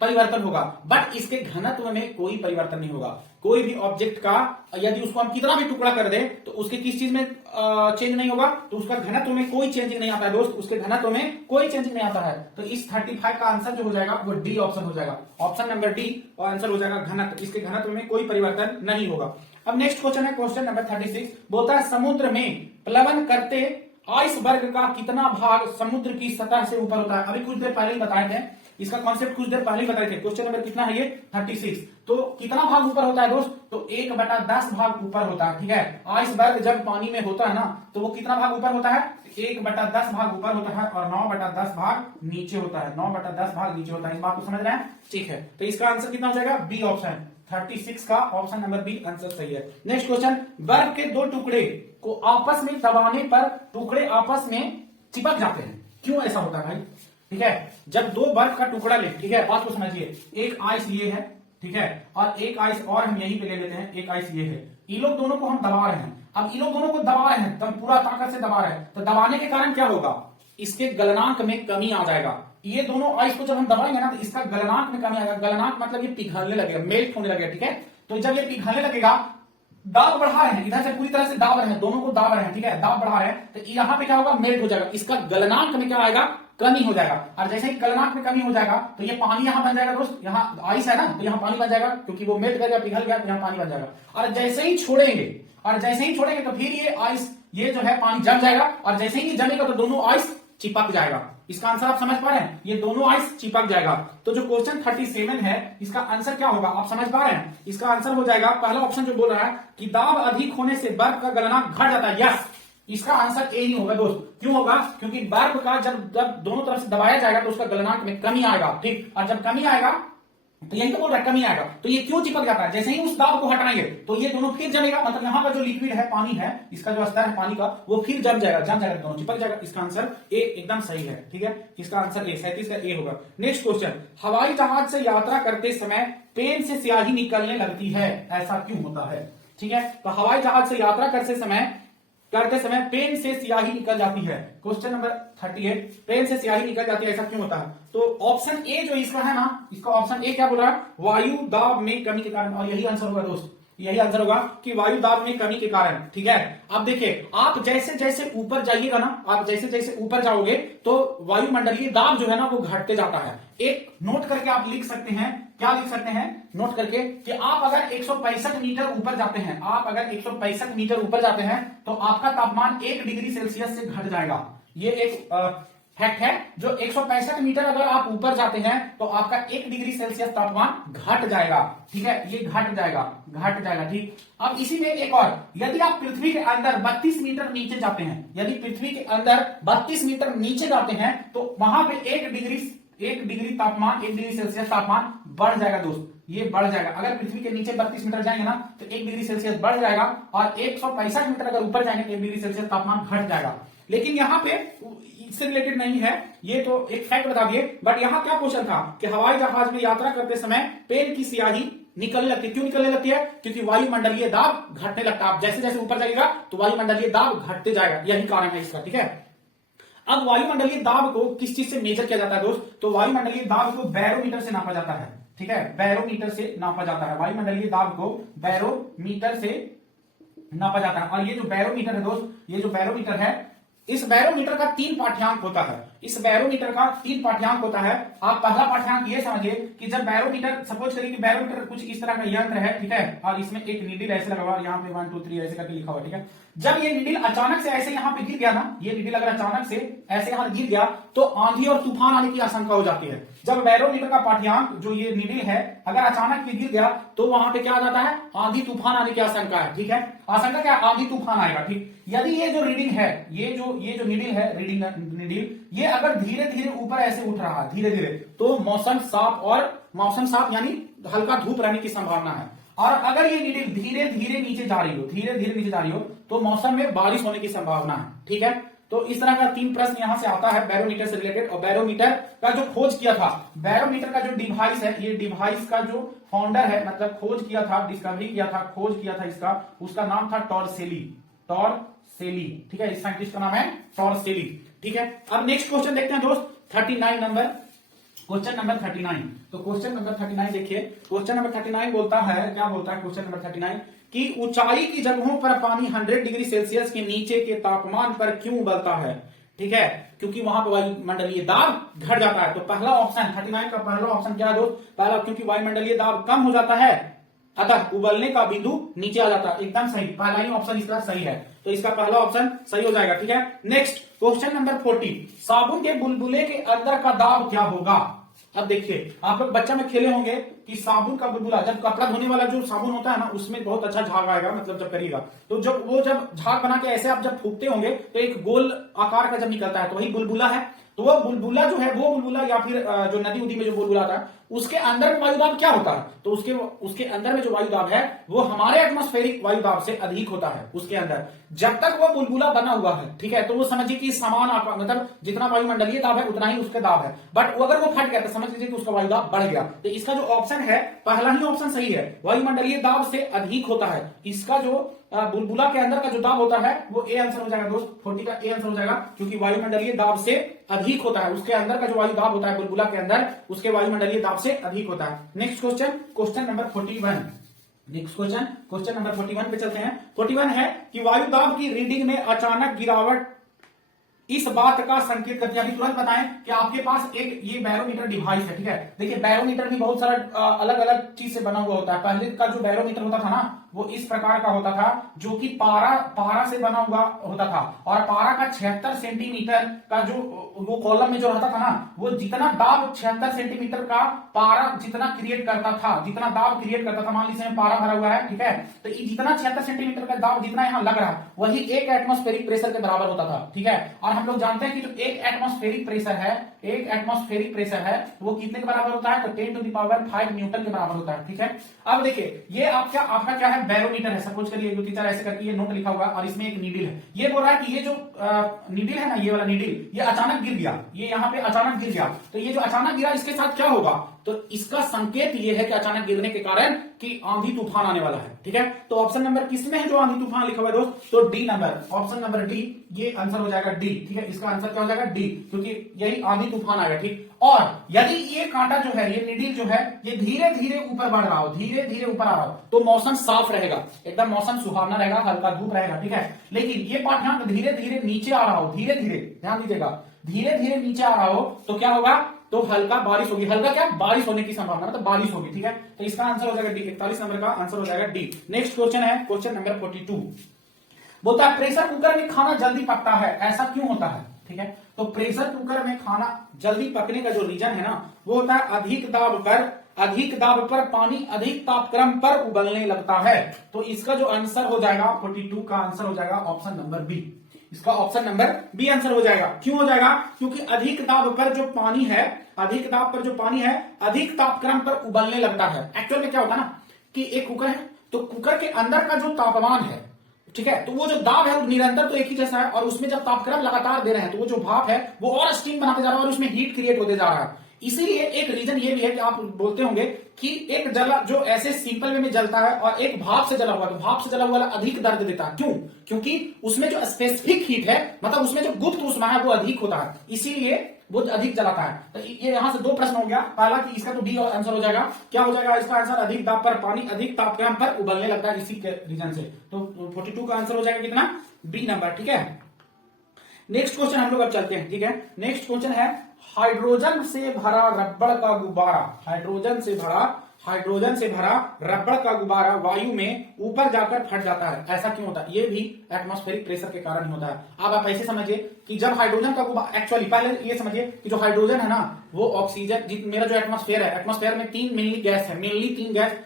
परिवर्तन होगा, बट इसके घनत्व में कोई परिवर्तन नहीं होगा। कोई भी ऑब्जेक्ट का यदि उसको हम कितना भी टुकड़ा कर दें तो उसके किस चीज में चेंज नहीं होगा, तो उसका घनत्व में कोई चेंजिंग नहीं आता है दोस्त, उसके घनत्व में कोई चेंजिंग नहीं आता है। तो इस 35 का आंसर जो हो जाएगा वो डी ऑप्शन हो जाएगा, ऑप्शन नंबर डी, और आंसर हो जाएगा घनत्व, इसके घनत्व में कोई परिवर्तन नहीं होगा। अब नेक्स्ट क्वेश्चन है क्वेश्चन नंबर 36, बोलता है समुद्र में प्लवन करते आइसबर्ग का कितना भाग समुद्र की सतह से ऊपर होता है। अभी कुछ देर पहले ही बताए थे, इसका कॉन्सेप्ट कुछ देर पहले ही बताए थे। क्वेश्चन नंबर कितना है ये 36, तो कितना भाग ऊपर होता है दोस्त, तो 1/10 भाग ऊपर होता है, ठीक है। आइसबर्ग जब पानी में होता है ना तो वो कितना भाग ऊपर होता है, 1/10 भाग ऊपर होता है, और 9/10 भाग नीचे होता है, 9/10 भाग नीचे होता है। इस बात को समझ रहे हैं, ठीक है। तो इसका आंसर कितना हो जाएगा, बी ऑप्शन 36 का ऑप्शन नंबर बी आंसर सही है। नेक्स्ट क्वेश्चन, बर्फ के 2 टुकड़े को आपस में दबाने पर टुकड़े आपस में चिपक जाते हैं, क्यों ऐसा होता है भाई, ठीक है। जब 2 बर्फ का टुकड़ा ले, ठीक है, बात को समझिए, एक आइस ये है, ठीक है, और एक आइस और हम यहीं पे ले लेते हैं, एक आइस ये है, इन लोग दोनों को हम दबा रहे हैं। अब इन लोग दोनों को दबा रहे हैं, तब पूरा ताकत से दबा रहे हैं, तो दबाने के कारण क्या होगा, इसके गलनांक में कमी आ जाएगा। ये दोनों आइस को जब हम दबाएंगे ना तो इसका गलनांक में कमी आएगा, गलनांक मतलब ये पिघलने लगेगा, मेल्ट होने लगेगा, ठीक है। तो जब ये पिघलने लगेगा, दाब बढ़ा रहे हैं, इधर से पूरी तरह से दाब रहे हैं, दोनों को दाब रहे हैं, ठीक है, दाब बढ़ा रहे हैं, तो यहाँ पे क्या होगा, मेल्ट हो जाएगा, इसका गलनांक में क्या आएगा, कमी हो जाएगा। और जैसे ही गलनांक में कमी हो जाएगा तो ये पानी यहां बन जाएगा दोस्त, यहाँ आइस है ना, तो यहाँ पानी बन जाएगा, क्योंकि वो मेल्ट कर गया, पिघल गया, तो यहाँ पानी बन जाएगा। और जैसे ही छोड़ेंगे तो फिर ये आइस, ये जो है पानी जम जाएगा, और जैसे ही जमेगा तो दोनों आइस चिपक जाएगा। इसका आंसर आप समझ पा रहे हैं, ये दोनों आइस चिपक जाएगा। तो जो क्वेश्चन 37 है इसका आंसर क्या होगा, आप समझ पा रहे हैं, इसका आंसर हो जाएगा पहला ऑप्शन जो बोल रहा है कि दाब अधिक होने से बर्फ का गलनांक घट जाता है, यस, इसका आंसर ए ही होगा दोस्त। क्यों होगा, क्योंकि बर्फ का जब दोनों तरफ से दबाया जाएगा तो उसका गलनांक में कमी आएगा, ठीक, और जब कमी आएगा तो यही तो बोल रहा है कमी आएगा, तो ये क्यों चिपक जाता है, जैसे ही उस दाब को हटाएंगे तो ये दोनों फिर जमेगा, मतलब यहाँ का जो लिक्विड है, पानी है, इसका जो स्तर है पानी का, वो फिर जम जाएगा, दोनों चिपक जाएगा। इसका आंसर ए एकदम सही है, ठीक है, इसका आंसर ए 37 का ए होगा। नेक्स्ट क्वेश्चन, हवाई जहाज से यात्रा करते समय पेन से स्याही निकलने लगती है, ऐसा क्यों होता है, ठीक है। तो हवाई जहाज से यात्रा करते समय करते समय पेन से स्याही निकल जाती है। क्वेश्चन नंबर 38, पेन से स्याही निकल जाती है, ऐसा क्यों होता है? तो ऑप्शन ए जो इसका है ना, इसका ऑप्शन ए क्या बोल रहा है? वायु दाब में कमी के कारण, और यही आंसर होगा दोस्त, यही आंसर होगा कि वायु दाब में कमी के कारण। ठीक है, अब देखिए आप जैसे जैसे ऊपर जाइएगा ना, आप जैसे जैसे ऊपर जाओगे तो वायुमंडलीय दाब जो है ना वो घटते जाता है। एक नोट करके आप लिख सकते हैं, क्या लिख सकते हैं नोट करके, कि आप अगर 165 मीटर ऊपर जाते हैं, आप अगर 165 मीटर ऊपर जाते हैं तो आपका तापमान 1 डिग्री सेल्सियस से घट जाएगा। ये एक फैक्ट है, जो 165 मीटर अगर आप ऊपर जाते हैं तो आपका 1 डिग्री सेल्सियस तापमान घट जाएगा। ठीक है, ये घट जाएगा। ठीक, अब इसी में एक और, यदि आप पृथ्वी के अंदर 32 मीटर नीचे जाते हैं, यदि पृथ्वी के अंदर 32 मीटर नीचे जाते हैं तो वहां पे 1 डिग्री तापमान, 1 डिग्री सेल्सियस तापमान बढ़ जाएगा दोस्त, ये बढ़ जाएगा। अगर पृथ्वी के नीचे 32 मीटर जाएंगे ना तो 1 डिग्री सेल्सियस बढ़ जाएगा, और 165 मीटर अगर ऊपर जाएंगे तो 1 डिग्री सेल्सियस तापमान घट जाएगा। लेकिन यहाँ पे इससे रिलेटेड नहीं है, ये तो एक फैक्ट बता दिए, बट यहाँ क्या क्वेश्चन था कि हवाई जहाज में यात्रा करते समय पेन की स्याही निकलने लगती है। क्यों निकलने लगती है? क्योंकि वायुमंडलीय दाब घटने लगता है। आप जैसे जैसे ऊपर जाएगा तो वायुमंडलीय दाब घटते जाएगा, यही कारण है इसका। ठीक है, अब वायुमंडलीय दाब को किस चीज से मेजर किया जाता है दोस्त? तो वायुमंडलीय दाब को बैरोमीटर से नापा जाता है। ठीक है, बैरोमीटर से नापा जाता है, वायुमंडलीय दाब को बैरोमीटर से नापा जाता है। और ये जो बैरोमीटर है दोस्त, ये जो बैरोमीटर है, इस बैरोमीटर का 3 पाठ्यांक होता है। इस बैरोमीटर का 3 पाठ्यांक होता है। आप पहला पाठ्यांक ये समझिए कि जब बैरोमीटर, सपोज करिए कि बैरोमीटर कुछ इस तरह का यंत्र है, ठीक है, और इसमें एक नीडल ऐसे लगा हुआ, यहाँ पे 1 2 3 ऐसे करके लिखा हुआ। ठीक है, जब ये नीडल अचानक से ऐसे यहाँ पे गिर गया ना, ये नीडल अगर अचानक से ऐसे यहाँ गिर गया तो आंधी और तूफान आने की आशंका हो जाती है। जब बैरोमीटर का पाठ्यांक जो ये नीडल है अगर अचानक ये गिर गया तो वहां पे क्या आ जाता है? आंधी तूफान आने की आशंका है। ठीक है, आशंका क्या? आंधी तूफान आएगा। ठीक, यदि ये जो रीडिंग है, ये जो नीडल है, रीडिंग नीडल, ये अगर धीरे धीरे ऊपर ऐसे उठ रहा है धीरे धीरे, तो मौसम साफ यानी हल्का धूप रहने की संभावना है। और अगर ये नीडल धीरे धीरे नीचे जा रही हो तो मौसम में बारिश होने की संभावना है। ठीक है, तो इस तरह का 3 प्रश्न यहां से आता है बैरोमीटर से रिलेटेड। और बैरोमीटर का जो खोज किया था, बैरोमीटर का जो डिवाइस है, ये डिवाइस का जो फाउंडर है, मतलब खोज किया था, डिस्कवरी किया था, खोज किया था इसका, उसका नाम था टॉर्सेली। ठीक है, इस साइंटिस्ट का नाम है टॉर्सेली। ठीक है, अब नेक्स्ट क्वेश्चन देखते हैं दोस्त, 39 नंबर, क्वेश्चन नंबर 39। तो क्वेश्चन नंबर 39 देखिए, क्वेश्चन नंबर 39 बोलता है, क्या बोलता है क्वेश्चन नंबर 39, कि ऊंचाई की जगहों पर पानी 100 डिग्री सेल्सियस के नीचे के तापमान पर क्यों उबलता है? ठीक है, क्योंकि वहां पर वायुमंडलीय दाब घट जाता है। तो पहला ऑप्शन 39 का पहला ऑप्शन क्या है दोस्त? पहला, क्योंकि वायुमंडलीय दाब कम हो जाता है अतः उबलने का बिंदु नीचे आ जाता है। एकदम सही, पहला ही ऑप्शन इसका सही है, तो इसका पहला ऑप्शन सही हो जाएगा। ठीक है, नेक्स्ट क्वेश्चन नंबर 40, साबुन के बुलबुले के अंदर का दाब क्या होगा? अब देखिए, आप लोग बच्चा में खेले होंगे कि साबुन का बुलबुला, जब कपड़ा धोने वाला जो साबुन होता है ना, उसमें बहुत अच्छा झाग आएगा, मतलब जब करिएगा तो जब झाग बना के ऐसे आप जब फूकते होंगे तो एक गोल आकार का जब निकलता है तो वही बुलबुला है। तो वो बुलबुला जो है, वो बुलबुला या फिर जो नदी उदी में जो बुलबुला आता है, उसके अंदर में वायुदाब क्या होता है? तो उसके अंदर में जो वायुदाब है वो हमारे एटमॉस्फेरिक वायुदाब से अधिक होता है उसके अंदर, जब तक वो बुलबुला बना हुआ है। ठीक है, तो वो समझिए कि समान मतलब जितना वायुमंडलीय दाब है उतना ही उसका दाब है, बट अगर वो फट गया तो समझ लीजिए कि उसका वायुदाब बढ़ गया। तो इसका जो ऑप्शन है, पहला ही ऑप्शन सही है, वायुमंडलीय दाब से अधिक होता है। इसका जो बुलबुला के अंदर का जो दाब होता है वो ए आंसर हो जाएगा दोस्त, 40 का ए आंसर हो जाएगा, क्योंकि वायुमंडलीय दाब से अधिक होता है, उसके अंदर का जो वायु दाब होता है बुलबुला के अंदर, उसके वायुमंडलीय दाब से अधिक होता है। Next question, question number 41, next question number 41 पे चलते हैं। 41 है कि वायु दाब की रीडिंग में अचानक गिरावट इस बात का संकेत करती है। अभी तुरंत बताएं कि आपके पास एक ये बैरोमीटर डिवाइस है। ठीक है, देखिए बैरोमीटर भी बहुत सारा अलग अलग चीज से बना हुआ होता है। पहले का जो बैरोमीटर होता था ना, वो इस प्रकार का होता था, जो कि पारा से बना हुआ होता था, और पारा का 76 सेंटीमीटर का जो वो कॉलम में जो रहता था ना, वो जितना दाब 76 सेंटीमीटर का पारा जितना क्रिएट करता था, जितना दाब क्रिएट करता था, मान लीजिए पारा भरा हुआ है, ठीक है, तो ये जितना 76 सेंटीमीटर का दाब जितना यहाँ लग रहा है वही 1 एटमॉस्फेरिक प्रेशर के बराबर होता था। ठीक है, और हम लोग जानते हैं कि जो 1 एटमॉस्फेरिक प्रेशर है वो कितने के बराबर होता है? तो 10⁵ न्यूटन के बराबर होता है। ठीक है, अब देखिए ये आपका क्या है? बैरोमीटर है। सपोज करिए जो टीचर ऐसे करके ये नोट लिखा हुआ और इसमें एक नीडल है, ये बोल रहा है कि ये जो नीडल है ना, ये वाला नीडल, ये अचानक गिर गया, ये यहाँ पे अचानक गिर गया, तो ये जो अचानक गिरा इसके साथ क्या होगा? तो इसका संकेत ये है कि अचानक गिरने के कारण कि आंधी तूफान आने वाला है। ठीक है, तो ऑप्शन नंबर किसमें है जो आंधी तूफान लिखा हुआ है दोस्त? तो D number, option number D, ये आंसर हो जाएगा डी। ठीक है, इसका आंसर क्या हो जाएगा? डी, क्योंकि यही आंधी तूफान आएगा। ठीक, और यदि ये कांटा जो है, ये निडिल जो है, ये धीरे धीरे ऊपर बढ़ रहा हो, धीरे धीरे ऊपर आ रहा हो, तो मौसम साफ रहेगा, एकदम मौसम सुहावना रहेगा, हल्का धूप रहेगा। ठीक है, लेकिन ये पाठ धीरे धीरे नीचे आ रहा हो, धीरे धीरे, ध्यान दीजिएगा, धीरे धीरे नीचे आ रहा हो तो क्या होगा? तो हल्का बारिश होगी। हल्का क्या? बारिश होने की संभावना, मतलब बारिश होगी। ठीक है, तो इसका आंसर हो जाएगा डी, 41 नंबर का आंसर हो जाएगा डी। नेक्स्ट क्वेश्चन है क्वेश्चन नंबर 42। बोलता है प्रेशर कुकर में खाना जल्दी पकता है, ऐसा क्यों होता है? ठीक है, तो प्रेशर कुकर में खाना जल्दी पकने का जो रीजन है ना, वो होता है अधिक दाब पर पानी अधिक तापक्रम पर उबलने लगता है। तो इसका जो आंसर हो जाएगा 42 का आंसर हो जाएगा ऑप्शन नंबर बी। इसका ऑप्शन नंबर बी आंसर हो जाएगा। क्यों हो जाएगा? क्योंकि अधिक दाब पर जो पानी है, अधिक दाब पर जो पानी है, अधिक तापक्रम पर उबलने लगता है। एक्चुअल में क्या होता है ना कि एक कुकर है, तो कुकर के अंदर का जो तापमान है, ठीक है, तो वो जो दाब है वो निरंतर तो एक ही जैसा है, और उसमें जब तापक्रम लगातार दे रहे हैं तो वो जो भाप है वो और स्टीम बनाते जा रहा है और उसमें हीट क्रिएट होते जा रहा है। इसीलिए एक रीजन ये भी है कि आप बोलते होंगे कि एक जला जो ऐसे सिंपल वे में जलता है और एक भाप से जला हुआ, तो भाप से जला हुआ वाला अधिक दर्द देता है। क्यों? क्योंकि उसमें जो स्पेसिफिक हीट है, मतलब उसमें जो गुप्त ऊष्मा है वो अधिक होता है, इसीलिए वो अधिक जलाता है। तो ये यहां से दो प्रश्न हो गया। पहला कि इसका तो डी आंसर हो जाएगा। क्या हो जाएगा इसका आंसर? अधिक दाब पर पानी अधिक तापक्रम पर उबलने लगता है, इसी के रीजन से। तो 42 का आंसर हो जाएगा कितना? B number. ठीक है, नेक्स्ट क्वेश्चन हम लोग अब चलते हैं। ठीक है, नेक्स्ट क्वेश्चन है हाइड्रोजन से भरा रबड़ का गुब्बारा, हाइड्रोजन से भरा रबड़ का गुब्बारा वायु में ऊपर जाकर फट जाता है, ऐसा क्यों होता है? ये भी एटमॉस्फेरिक प्रेशर के कारण ही होता है। अब आप ऐसे समझिए कि जब हाइड्रोजन का गुब्बारा, एक्चुअली पहले ये समझिए कि जो हाइड्रोजन है ना, वो ऑक्सीजन, मेरा जो एटमॉस्फेयर है, एटमॉस्फेयर में 3 मेनली गैस है, मेनली 3 गैस,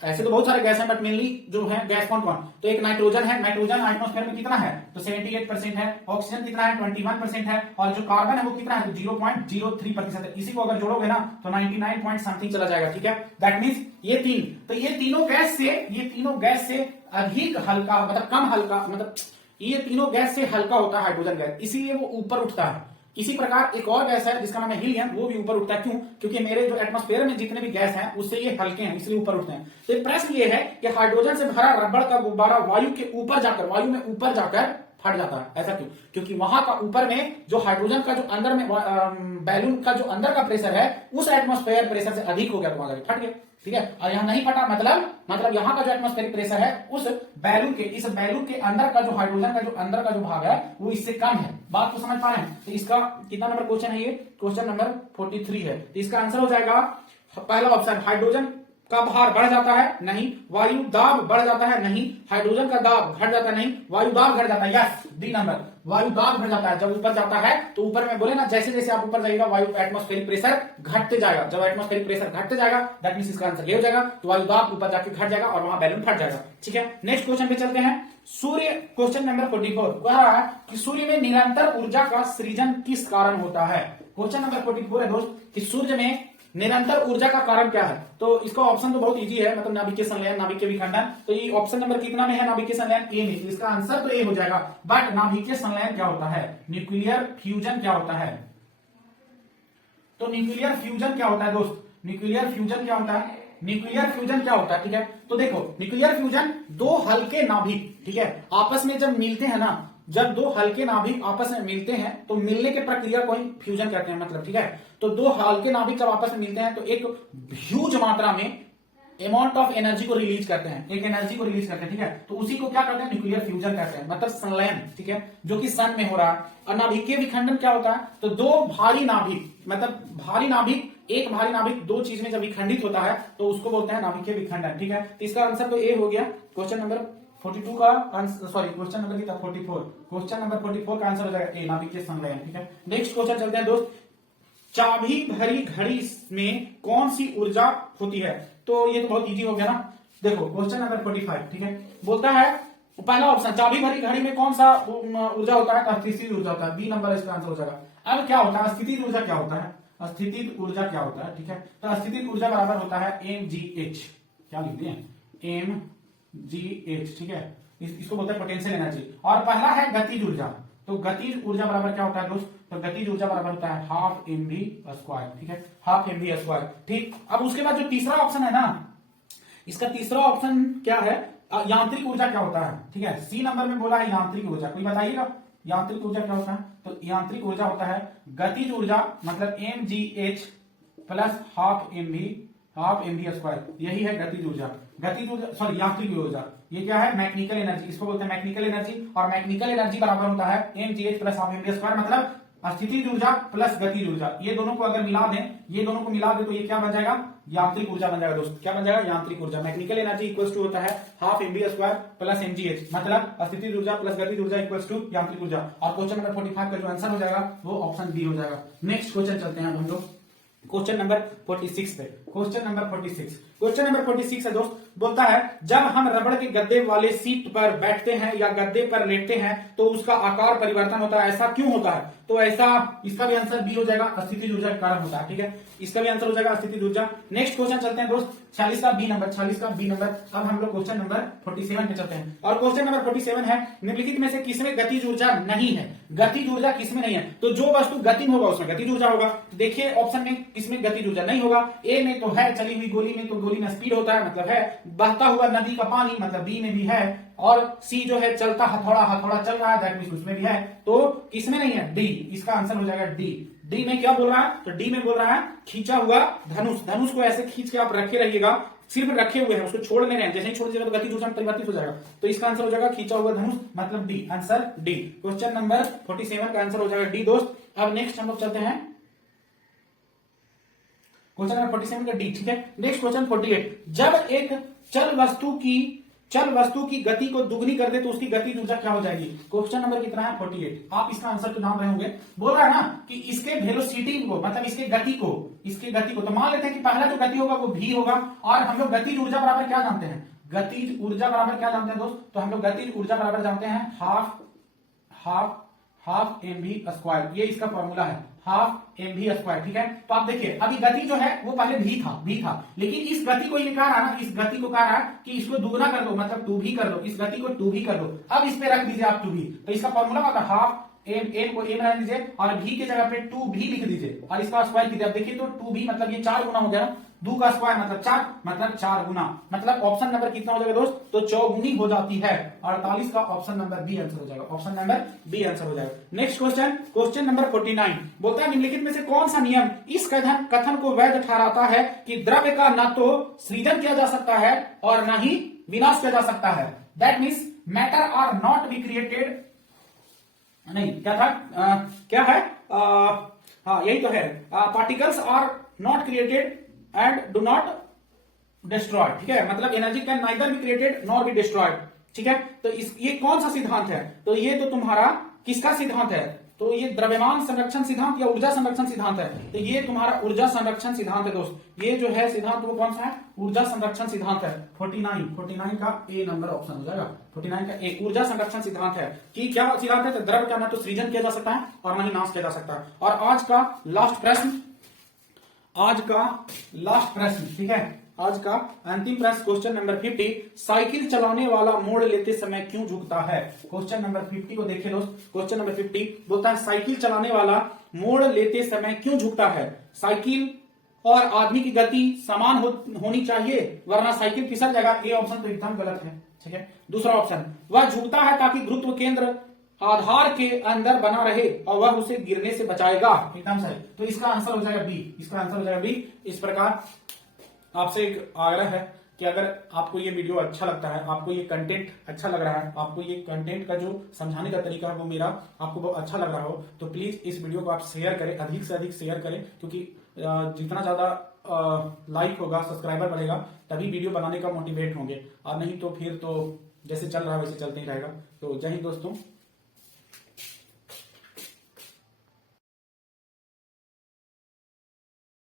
ऐसे तो बहुत सारे गैस हैं बट मेनली जो है गैस कौन कौन? तो एक नाइट्रोजन है, नाइट्रोजन एटमॉस्फेयर में कितना है? तो 78% है। ऑक्सीजन कितना है? 21% है। और जो कार्बन है वो कितना है? तो 0.03% है। इसी को अगर जोड़ोगे ना तो 99 पॉइंट समथिंग चला जाएगा। ठीक है, दैट मींस ये तीनों गैस से अधिक हल्का, मतलब कम हल्का, मतलब ये तीनों गैस से हल्का होता है हाइड्रोजन गैस, इसीलिए वो ऊपर उठता है। इसी प्रकार एक और गैस है जिसका नाम है हीलियम, वो भी ऊपर उठता है। क्यों? क्योंकि मेरे जो एटमॉस्फेयर में जितने भी गैस हैं उससे ये हल्के हैं, इसलिए ऊपर उठते हैं। तो प्रश्न ये है कि हाइड्रोजन से भरा रबड़ का गुब्बारा वायु में ऊपर जाकर फट जाता है, ऐसा क्यों? क्योंकि वहां का ऊपर में जो हाइड्रोजन का जो अंदर में बैलून का जो अंदर का प्रेशर है उस एटमॉस्फेयर प्रेशर से अधिक हो गया, तो वहां फट गया। ठीक है, और यहां नहीं फटा, मतलब यहां का जो एटमॉस्फेरिक प्रेशर है उस बैलून के, इस बैलून के अंदर का जो हाइड्रोजन का जो अंदर का जो भाग है वो इससे कम है। बात को समझ पा रहे हैं? तो इसका कितना नंबर क्वेश्चन है? ये क्वेश्चन नंबर 43 है। तो इसका आंसर हो जाएगा पहला ऑप्शन, हाइड्रोजन का भार बढ़ जाता है, नहीं। वायु दाब बढ़ जाता है, नहीं। हाइड्रोजन का दाब घट जाता है, नहीं। वायु दाब घट जाता है, यस, डी नंबर, वायु दाब घट जाता है। जब ऊपर जाता है तो ऊपर में बोले ना, जैसे जैसे आप ऊपर जाइएगा वायु एटमॉस्फेरिक प्रेशर घटते जाएगा। जब एटमॉस्फेरिक प्रेशर घटते जाएगा दैट मींस इसका आंसर ये हो जाएगा, तो वायु दाब ऊपर जाके घट जाएगा और वहां बैलून फट जाएगा। ठीक है, नेक्स्ट क्वेश्चन पे चलते हैं। सूर्य, क्वेश्चन नंबर 44 कह रहा है कि सूर्य में निरंतर ऊर्जा का सृजन किस कारण होता है? क्वेश्चन नंबर 44 है दोस्त कि सूर्य में निरंतर ऊर्जा का कारण क्या है? तो इसका ऑप्शन तो बहुत इजी है, मतलब नाभिकीय संलयन, नाभिकीय विखंडन। तो ये ऑप्शन नंबर कितना में है? नाभिकीय संलयन ए में, इसका आंसर तो ए हो जाएगा। बट नाभिकीय संलयन क्या होता है? न्यूक्लियर फ्यूजन क्या होता है? तो न्यूक्लियर फ्यूजन क्या होता है दोस्त? न्यूक्लियर फ्यूजन क्या होता है? न्यूक्लियर फ्यूजन क्या होता है? ठीक है, तो देखो न्यूक्लियर फ्यूजन दो हल्के नाभिक, ठीक है, आपस में जब मिलते हैं ना, जब दो हल्के नाभिक आपस में मिलते हैं तो मिलने की प्रक्रिया को ही फ्यूजन कहते हैं, मतलब। ठीक है, तो दो हल्के नाभिक जब आपस में मिलते हैं तो एक ह्यूज मात्रा में अमाउंट ऑफ एनर्जी को रिलीज करते हैं, एक एनर्जी को रिलीज करते हैं। ठीक है, तो उसी को क्या कहते हैं? न्यूक्लियर फ्यूजन कहते हैं, मतलब संलयन। ठीक है, जो कि सन में हो रहा है। और नाभिकीय विखंडन क्या होता है? तो दो भारी नाभिक, मतलब भारी नाभिक, एक भारी नाभिक दो चीज में जब विखंडित होता है तो उसको बोलते हैं नाभिकीय विखंडन। ठीक है, तो इसका आंसर तो ए हो गया। क्वेश्चन नंबर 42 का आंसर, सॉरी क्वेश्चन नंबर कितना? 44। क्वेश्चन नंबर 44 का आंसर हो जाएगा ए, नाभिकीय संलयन। ठीक है, नेक्स्ट क्वेश्चन चलते हैं दोस्त। चाबी भरी घड़ी में कौन सी ऊर्जा होती है? तो ये तो बहुत इजी हो गया ना। देखो क्वेश्चन नंबर 45, ठीक है, बोलता है पहला ऑप्शन, चाबी भरी घड़ी में कौन सा ऊर्जा होता है? स्थितिज ऊर्जा होता है, बी नंबर इसका आंसर हो जाएगा। अब क्या होता है स्थितिज ऊर्जा? क्या होता है स्थितिज ऊर्जा? क्या होता है? ठीक है, तो स्थितिज ऊर्जा बराबर होता है mgh। क्या लिखते हैं? mgh। ठीक है, इसको बोलते हैं पोटेंशियल एनर्जी। और पहला है गतिज ऊर्जा, तो गतिज ऊर्जा बराबर क्या होता है दोस्त, तो गतिज ऊर्जा बराबर होता है हाफ mv², ठीक है, हाफ mv²। ठीक, अब उसके बाद जो तीसरा ऑप्शन है ना, इसका तीसरा ऑप्शन क्या है, यांत्रिक ऊर्जा क्या होता है, ठीक है, सी नंबर में बोला है यांत्रिक ऊर्जा, कोई बताइएगा यांत्रिक ऊर्जा क्या होता है, तो यांत्रिक ऊर्जा होता है गतिज ऊर्जा मतलब mgh प्लस हाफ mv², यही है गतिज ऊर्जा, सॉरी यांत्रिक ऊर्जा। ये क्या है, मैकेनिकल एनर्जी, इसको बोलते हैं मैकेनिकल एनर्जी, और मैकेनिकल एनर्जी बराबर होता है mgh प्लस हाफ mv², मतलब स्थितिज ऊर्जा प्लस गतिज ऊर्जा, ये दोनों को अगर मिला दें, ये दोनों को मिला दें तो ये क्या बन जाएगा, यांत्रिक ऊर्जा बन जाएगा दोस्त, क्या बन जाएगा, यांत्रिक ऊर्जा। मैकेनिकल एनर्जी इक्वल्स टू होता है हाफ mv² प्लस mgh, मतलब स्थितिज ऊर्जा प्लस गतिज ऊर्जा इक्वल्स टू यांत्रिक ऊर्जा। और क्वेश्चन नंबर 45 का जो आंसर हो जाएगा वो ऑप्शन बी हो जाएगा। नेक्स्ट क्वेश्चन चलते हैं हम लोग क्वेश्चन नंबर 46 पे। क्वेश्चन नंबर 46 है दोस्त, बोलता है जब हम रबड़ के गद्दे वाले सीट पर बैठते हैं या गद्दे पर लेटते हैं तो उसका आकार परिवर्तन होता है, ऐसा क्यों होता है, तो ऐसा, इसका भी आंसर बी हो जाएगा, स्थितिज ऊर्जा के कारण होता है, ठीक है, इसका भी आंसर हो जाएगा स्थितिज ऊर्जा। नेक्स्ट क्वेश्चन चलते हैं दोस्त 46 का बी नंबर। अब हम लोग क्वेश्चन नंबर 47 पे चलते हैं, और क्वेश्चन नंबर 47 है निम्नलिखित में से किसमें गतिज ऊर्जा नहीं है, गतिज ऊर्जा किसमें नहीं है, तो जो वस्तु गति में होगा उसमें गतिज ऊर्जा होगा। तो देखिए ऑप्शन में किसमें गतिज ऊर्जा नहीं होगा, ए में तो है चली हुई गोली में, तो गोली में स्पीड होता है मतलब है, बहता हुआ नदी का पानी मतलब बी में भी है, और सी जो है चलता हथौड़ा चल रहा है दैट मींस उसमें भी है, तो किसमें नहीं है, डी, इसका आंसर हो जाएगा डी में क्या बोल रहा है, तो डी में बोल रहा है खींचा हुआ धनुष को ऐसे खींच के आप रखे रहिएगा, सिर्फ रखे हुए हैं, उसको छोड़ नहीं रहे हैं, जैसे ही छोड़ दीजिएगा तो गतिज ऊर्जा में परिवर्तित हो जाएगा, तो इसका आंसर हो जाएगा खींचा हुआ धनुष मतलब D, answer D. Question number 47 का आंसर हो जाएगा डी दोस्त। अब नेक्स्ट हम लोग चलते हैं क्वेश्चन नंबर 47 का डी, ठीक है। नेक्स्ट क्वेश्चन 48, जब एक चल वस्तु की गति को दुगनी कर दे तो उसकी गतिज ऊर्जा क्या हो जाएगी। क्वेश्चन नंबर कितना है 48, आप इसका आंसर तो नाम रहे होंगे, बोल रहा है ना कि इसके वेलोसिटी को मतलब इसके गति को, तो मान लेते हैं कि पहला जो गति होगा वो v होगा, और हम लोग गतिज ऊर्जा बराबर क्या जानते हैं, गतिज ऊर्जा बराबर क्या जानते हैं दोस्त, तो हम लोग गतिज ऊर्जा बराबर जानते हैं हाफ mv², ये इसका फॉर्मूला है हाफ mv², ठीक है। तो आप देखिए अभी गति जो है वो पहले v था, लेकिन इस गति को ये कह रहा है ना, इस गति को कह रहा है कि इसको दुगना कर दो मतलब 2v कर दो, इस गति को 2v कर दो, अब इस पे रख दीजिए आप 2v, तो इसका फॉर्मूला होगा हाफ m को m रख दीजिए और v की जगह पे 2v लिख दीजिए और इसका स्क्वायर कीजिए। अब देखिए तो 2v मतलब ये 4 गुना हो गया, 2 का स्क्वायर मतलब 4 गुना, मतलब ऑप्शन नंबर कितना हो जाएगा दोस्त, तो चौगुनी हो जाती है, 48 का ऑप्शन नंबर बी आंसर हो जाएगा, ऑप्शन नंबर बी आंसर हो जाएगा। नेक्स्ट क्वेश्चन नंबर 49 बोलता है निम्नलिखित में से कौन सा नियम इस कथन को वैध ठहराता है कि द्रव्य का न तो सृजन किया जा सकता है और न ही विनाश किया जा सकता है, that means matter are not be created, नहीं क्या था क्या है, हाँ यही तो है, particles are not created and do not destroyed, ठीक है, मतलब energy can neither be created nor be destroyed, ठीक है। तो ये कौन सा सिद्धांत है, तो ये तो तुम्हारा किसका सिद्धांत है, तो ये द्रव्यमान संरक्षण सिद्धांत या ऊर्जा संरक्षण सिद्धांत है, तो ये तुम्हारा ऊर्जा संरक्षण सिद्धांत है दोस्त, ये जो है सिद्धांत वो कौन सा है, ऊर्जा संरक्षण सिद्धांत है। 49 का ए नंबर ऑप्शन हो जाएगा, 49 का ए ऊर्जा संरक्षण सिद्धांत है कि क्या सिद्धांत है, तो द्रव्य का ना तो सृजन किया जा सकता है और ना ही नाश किया जा सकता है। और आज का लास्ट प्रश्न, ठीक है, आज का अंतिम प्रश्न क्वेश्चन नंबर 50, साइकिल चलाने वाला मोड़ लेते समय क्यों झुकता है। क्वेश्चन नंबर 50 को देखिए दोस्त, क्वेश्चन नंबर 50 बोलता है साइकिल चलाने वाला मोड़ लेते समय क्यों झुकता है। साइकिल और आदमी की गति समान होनी चाहिए वरना साइकिल फिसल जाएगा, ये ऑप्शन तो एकदम गलत है, ठीक है। दूसरा ऑप्शन, वह झुकता है ताकि गुरुत्व केंद्र आधार के अंदर बना रहे और वह उसे गिरने से बचाएगा, एकदम सही, तो इसका आंसर हो जाएगा बी, इसका आंसर हो जाएगा बी। इस प्रकार आपसे एक आग्रह है कि अगर आपको ये वीडियो अच्छा लगता है, आपको ये कंटेंट अच्छा लग रहा है, आपको ये कंटेंट का जो समझाने का तरीका है वो मेरा आपको बहुत अच्छा लग रहा हो, तो प्लीज इस वीडियो को आप शेयर करें, अधिक से अधिक शेयर करें, क्योंकि जितना ज्यादा लाइक होगा, सब्सक्राइबर बढ़ेगा, तभी वीडियो बनाने का मोटिवेट होंगे, और नहीं तो फिर तो जैसे चल रहा है वैसे चलते ही रहेगा। तो जय हिंद दोस्तों।